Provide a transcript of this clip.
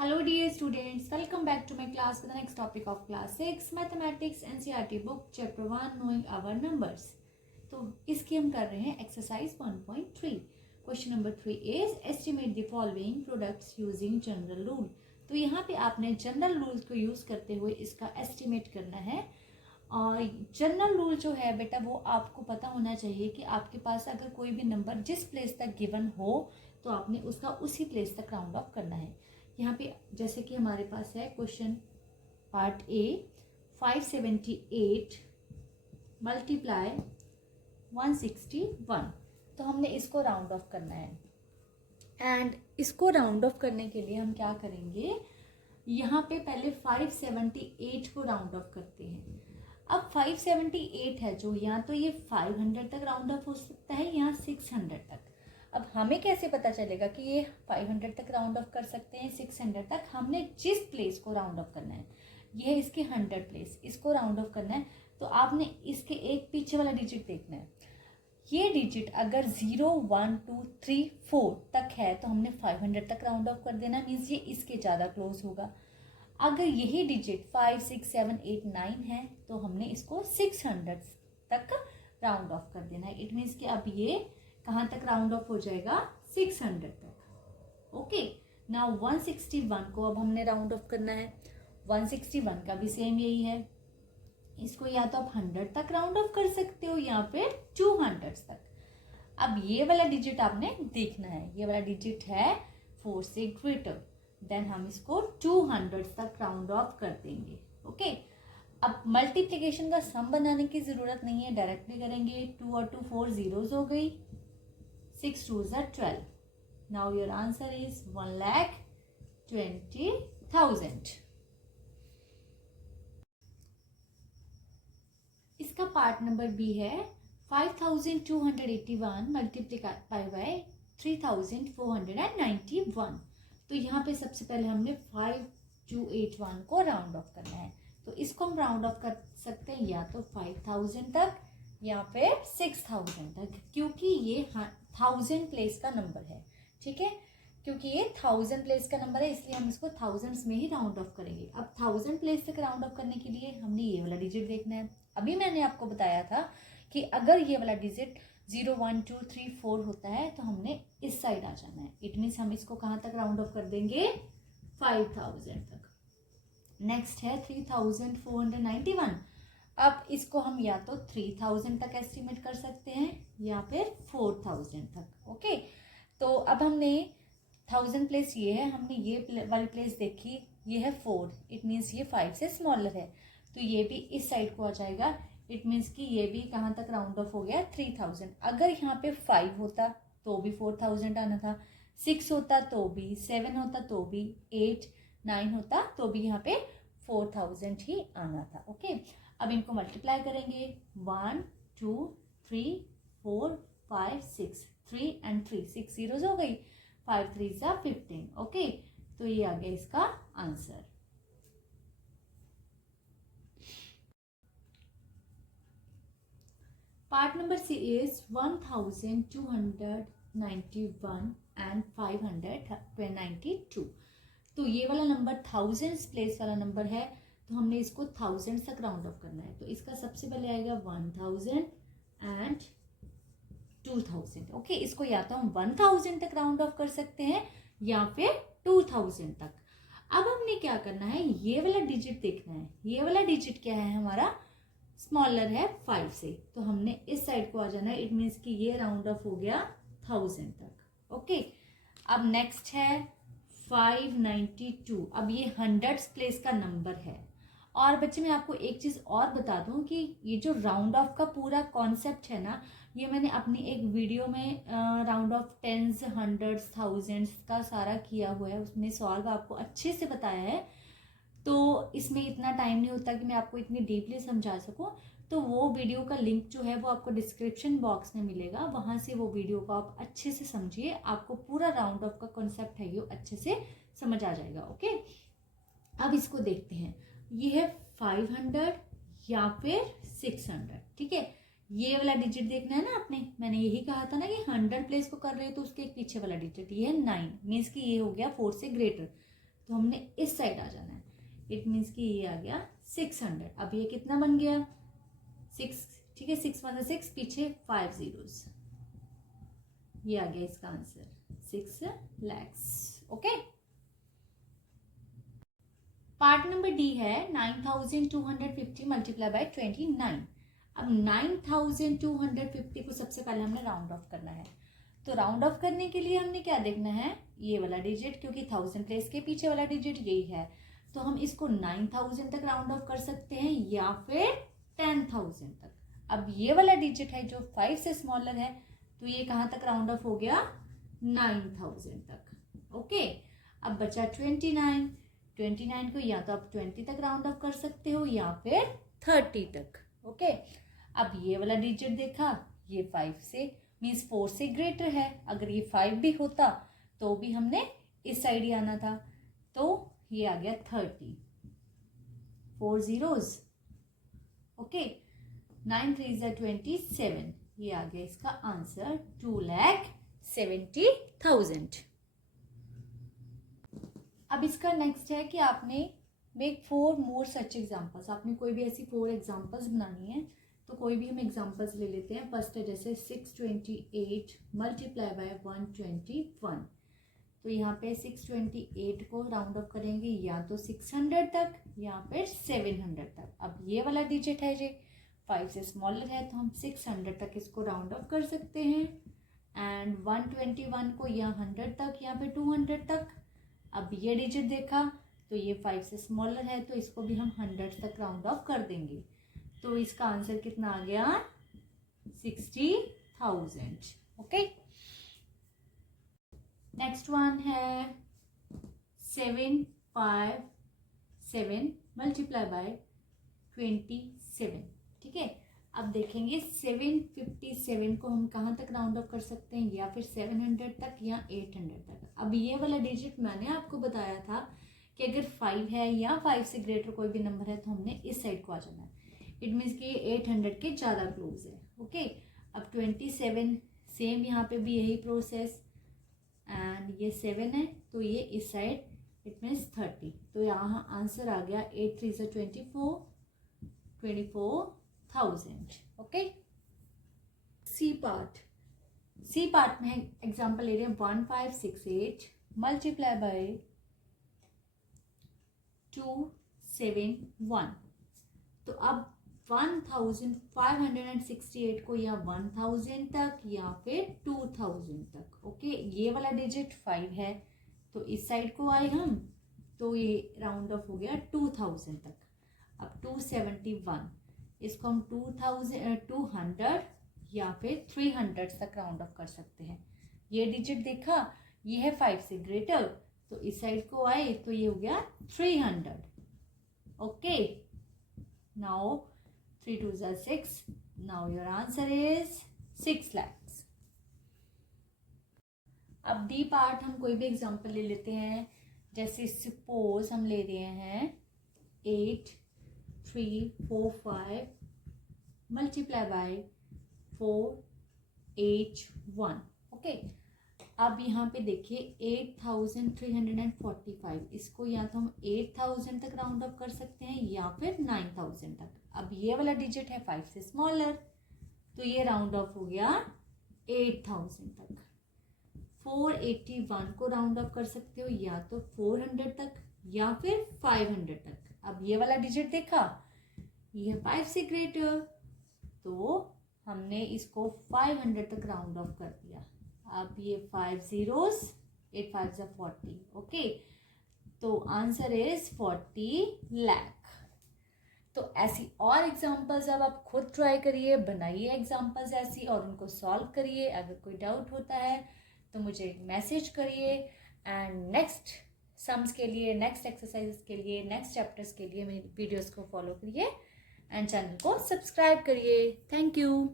Hello dear students, welcome back to my class with the next topic of class 6 Mathematics NCERT book chapter 1 Knowing Our Numbers। तो इसकी हम कर रहे हैं exercise 1.3। Question number 3 is estimate the following products using general rule. तो यहाँ पे आपने जनरल रूल को यूज करते हुए इसका एस्टिमेट करना है। और जनरल रूल जो है बेटा वो आपको पता होना चाहिए कि आपके पास अगर कोई भी नंबर जिस प्लेस तक गिवन हो तो आपने उसका उसी प्लेस तक राउंड ऑफ करना है। यहाँ पे जैसे कि हमारे पास है क्वेश्चन पार्ट ए 578 मल्टीप्लाई 161, तो हमने इसको राउंड ऑफ करना है। एंड इसको राउंड ऑफ करने के लिए हम क्या करेंगे, यहाँ पे पहले 578 को राउंड ऑफ करते हैं। अब 578 है जो यहाँ, तो ये 500 तक राउंड ऑफ हो सकता है, यहाँ 600 तक। अब हमें कैसे पता चलेगा कि ये 500 तक राउंड ऑफ कर सकते हैं, 600 तक? हमने जिस प्लेस को राउंड ऑफ करना है, ये है इसके 100 प्लेस, इसको राउंड ऑफ करना है। तो आपने इसके एक पीछे वाला डिजिट देखना है। ये डिजिट अगर 0, 1, 2, 3, 4 तक है तो हमने 500 तक राउंड ऑफ कर देना, मीन्स ये इसके ज़्यादा क्लोज होगा। अगर यही डिजिट 5, 6, 7, 8, 9 है तो हमने इसको 600 तक राउंड ऑफ कर देना है। इट मीन्स कि अब ये कहाँ तक राउंड ऑफ हो जाएगा, 600 तक। ओके, नाउ 161 को अब हमने राउंड ऑफ करना है। 161 का भी सेम यही है, इसको या तो आप 100 तक राउंड ऑफ कर सकते हो या फिर 200 तक। अब ये वाला डिजिट आपने देखना है, ये वाला डिजिट है 4 से ग्रेटर, देन हम इसको 200 तक राउंड ऑफ कर देंगे। ओके, अब मल्टीप्लिकेशन का सम बनाने की जरूरत नहीं है, डायरेक्टली करेंगे। 2 और 2 4 जीरोज हो गई, 6 2s are 12. Now your answer is 1,20,000. इसका पार्ट नंबर बी है 5,281 मल्टीप्लाई बाय 3,491। तो यहाँ पे सबसे पहले हमने 5281 को राउंड ऑफ करना है। तो इसको हम राउंड ऑफ कर सकते हैं या तो 5000 तक या फिर 6000 तक, क्योंकि ये 1000 प्लेस का नंबर है। ठीक है, क्योंकि ये 1000 प्लेस का नंबर है इसलिए हम इसको थाउजेंड्स में ही राउंड ऑफ करेंगे। अब 1000 प्लेस तक राउंड ऑफ करने के लिए हमने ये वाला डिजिट देखना है। अभी मैंने आपको बताया था कि अगर ये वाला डिजिट 0, 1, 2, 3, 4 होता है तो हमने इस साइड आ जाना है। इट मीन्स हम इसको कहाँ तक राउंड ऑफ कर देंगे, 5000 तक। नेक्स्ट है 3491। अब इसको हम या तो 3000 तक एस्टिमेट कर सकते हैं या फिर 4000 तक। ओके, तो अब हमने 1000 प्लेस ये है, हमने ये वाली प्लेस देखी, ये है 4, इट मीन्स ये 5 से स्मॉलर है, तो ये भी इस साइड को आ जाएगा। इट मीन्स कि ये भी कहाँ तक राउंड ऑफ हो गया, 3000। अगर यहाँ पे 5 होता तो भी 4000 आना था, 6 होता तो भी, 7 होता तो भी, 8, 9 होता तो भी यहाँ पे 4000 ही आना था। ओके, अब इनको मल्टीप्लाई करेंगे, 1, 2, 3, 4, 5, 6, 3 and 3, 6 जीरोज हो गई, 5 3s are 15। ओके, तो ये आ गया इसका answer. Part number C is 1291 and 592। तो ये वाला नंबर थाउजेंड्स प्लेस वाला नंबर है, तो हमने इसको 1000 तक राउंड ऑफ करना है। तो इसका सबसे पहले आएगा 1000 and 2000। ओके, इसको या तो हम 1000 तक राउंड ऑफ कर सकते हैं या फिर 2000 तक। अब हमने क्या करना है, ये वाला डिजिट देखना है। ये वाला डिजिट क्या है हमारा, स्मॉलर है 5 से, तो हमने इस साइड को आ जाना है। इट मीन्स कि ये राउंड ऑफ हो गया 1000 तक। ओके, अब नेक्स्ट है 592। अब ये 100 प्लेस का नंबर है। और बच्चे मैं आपको एक चीज़ और बता दूं कि ये जो राउंड ऑफ का पूरा कॉन्सेप्ट है ना, ये मैंने अपनी एक वीडियो में round of 10s, 100s, 1000s का सारा किया हुआ है, उसमें सॉल्व आपको अच्छे से बताया है। तो इसमें इतना टाइम नहीं होता कि मैं आपको इतनी डीपली समझा सकूं, तो वो वीडियो का लिंक जो है वो आपको डिस्क्रिप्शन बॉक्स में मिलेगा, वहाँ से वो वीडियो को आप अच्छे से समझिए, आपको पूरा राउंड ऑफ का कॉन्सेप्ट है ये अच्छे से समझ आ जाएगा। ओके, अब इसको देखते हैं, ये है 500 या फिर 600। ठीक है, ये वाला डिजिट देखना है ना आपने, मैंने यही कहा था ना कि 100 प्लेस को कर रहे हो तो उसके एक पीछे वाला डिजिट ये है 9, मीन्स कि ये हो गया 4 से ग्रेटर। तो हमने इस साइड आ जाना है। इट मीन्स कि ये आ गया 600। अब ये कितना बन गया 6, ठीक है, 6 मतलब 6, पीछे 5 zeros, ये आ गया इसका answer 6 lakhs। Okay, part number D है 9250 मल्टीप्लाई बाय 29। अब 9250 को सबसे पहले हमने राउंड ऑफ करना है। तो राउंड ऑफ करने के लिए हमने क्या देखना है, ये वाला डिजिट, क्योंकि 1000 प्लेस के पीछे वाला डिजिट यही है, तो हम इसको 9000 तक राउंड ऑफ कर सकते हैं या फिर 10000 तक। अब ये वाला डिजिट है जो 5 से स्मॉलर है, तो ये कहाँ तक राउंड ऑफ हो गया 9000 तक। ओके, अब बचा 29 को या तो आप 20 तक राउंड ऑफ कर सकते हो या फिर 30 तक। ओके, अब ये वाला डिजिट देखा, ये 5 से मीन्स 4 से ग्रेटर है, अगर ये 5 भी होता तो भी हमने इस साइड ही आना था, तो ये आ गया 30, 4 zeros। ओके, 9 3 27, ये आ गया इसका आंसर 2,70,000। अब इसका नेक्स्ट है कि आपने मेक 4 more such examples। आपने कोई भी ऐसी 4 एग्जाम्पल्स बनानी है, तो कोई भी हम एग्जाम्पल्स ले लेते हैं। फर्स्ट है जैसे 628 मल्टीप्लाई बाय 121। तो यहाँ पे 628 को राउंड ऑफ करेंगे या तो 600 तक या फिर 700 तक। अब ये वाला डिजिट है, ये 5 से स्मॉलर है, तो हम 600 तक इसको राउंड ऑफ कर सकते हैं। एंड 121 को या 100 तक या फिर 200 तक। अब ये डिजिट देखा, तो ये 5 से स्मॉलर है, तो इसको भी हम 100 तक राउंड ऑफ कर देंगे। तो इसका आंसर कितना आ गया 60,000। ओके, नेक्स्ट वन है 757 मल्टीप्लाई बाय 27। ठीक है, अब देखेंगे 757 को हम कहाँ तक राउंड ऑफ कर सकते हैं, या फिर 700 तक या 800 तक। अब ये वाला डिजिट मैंने आपको बताया था कि अगर 5 है या 5 से ग्रेटर कोई भी नंबर है तो हमने इस साइड को आ जाना है। इट मीन्स कि 800 के ज़्यादा क्लोज है। ओके, अब 27 सेम, यहाँ पे भी यही प्रोसेस, एंड ये 7 है तो ये इस साइड, इट मीन्स 30। तो यहाँ आंसर आ गया 8 3 24,000। ओके, सी पार्ट में एग्जांपल ले रहे हैं 1568 मल्टीप्लाई बाय 271। तो अब 1568 को या 1000 तक या फिर 2000 तक। ओके, ये वाला डिजिट 5 है, तो इस साइड को आए हम, तो ये राउंड ऑफ हो गया 2000 तक। अब 271, इसको हम 200 या फिर 300 तक राउंड ऑफ कर सकते हैं। ये डिजिट देखा, ये है 5 से ग्रेटर, तो इस साइड को आए तो ये हो गया 300। Okay, now 3 2 6, now your answer is 6 lakhs। अब डी पार्ट हम कोई भी एग्जांपल ले लेते हैं। जैसे सपोज हम ले रहे हैं 8 3 4 5 मल्टीप्लाई बाय 481। ओके, अब यहाँ पे देखिए 8345, इसको या तो हम 8000 तक राउंड ऑफ कर सकते हैं या फिर 9000 तक। अब ये वाला डिजिट है 5 से स्मॉलर, तो ये राउंड ऑफ हो गया 8000 तक। 481 को राउंड ऑफ कर सकते हो या तो 400 तक या फिर 500 तक। अब ये वाला डिजिट देखा, ये 5 से ग्रेटर, तो हमने इसको 500 तक राउंड ऑफ कर दिया। अब ये 5 zeros, 8 5 40। ओके, तो आंसर इज 40 lakh। तो ऐसी और एग्जांपल्स अब आप खुद ट्राई करिए, बनाइए एग्जांपल्स ऐसी और उनको सॉल्व करिए। अगर कोई डाउट होता है तो मुझे मैसेज करिए। एंड नेक्स्ट सम्स के लिए, नेक्स्ट एक्सरसाइजेस के लिए, नेक्स्ट चैप्टर्स के लिए मेरी वीडियोस को फॉलो करिए एंड चैनल को सब्सक्राइब करिए। Thank you.